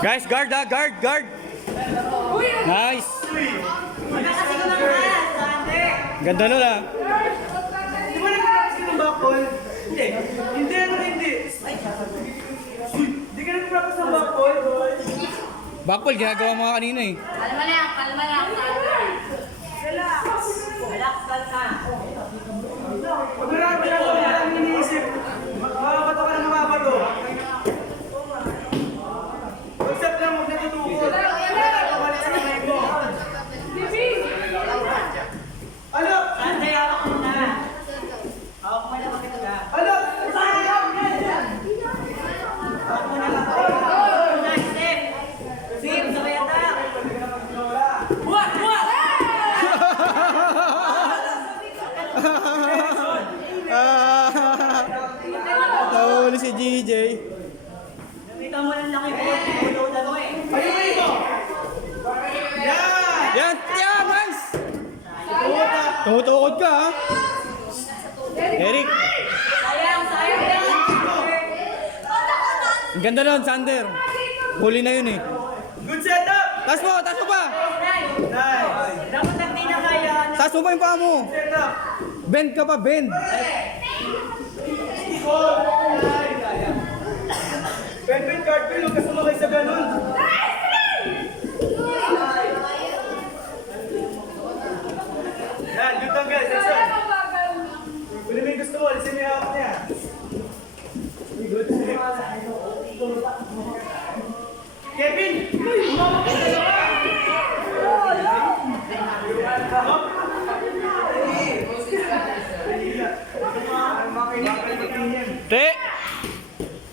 Guys, guard ha, guard, guard. Nice. Ganda nun ha. Di ba nag-practice ng backball? Hindi. Hindi, hindi. Hindi ka nag-practice ng backball? Backball, ginagawa mga kanina eh. Kalma lang, kalma lang. Relax. Relax ka. Pag marami iniisip, makabato ka na makabato. Concept lang, huwag natutukod. Wala sa kamay mo. Ano? Anday, hawak mo na. Hawak mo na maganda. Ano? Hawak mo na maganda. Nice, Step. Step, sabay atak. Buwak, buwak! Nahuli si GJ. Nakita mo lang laki mo. Tulog na to eh. Ayun mo! Yan! Yan, yan, nice. Tumutukod ka ha. Eric, Sayang, sayang yan. ang ganda nun, Sander. Huli na yun eh. Good setup! Taas mo pa. Nice! Dapat lang di na kaya. Taas mo pa yung paa mo. Setup! Bend ka pa, bend. Ben Cartwheel, huwag ka sumakay sa ganun. Yan, good tanggal, Jason. Kung may gusto mo, alisin mo yung hawak niya. Good. Kevin! Umama ka sa lawa!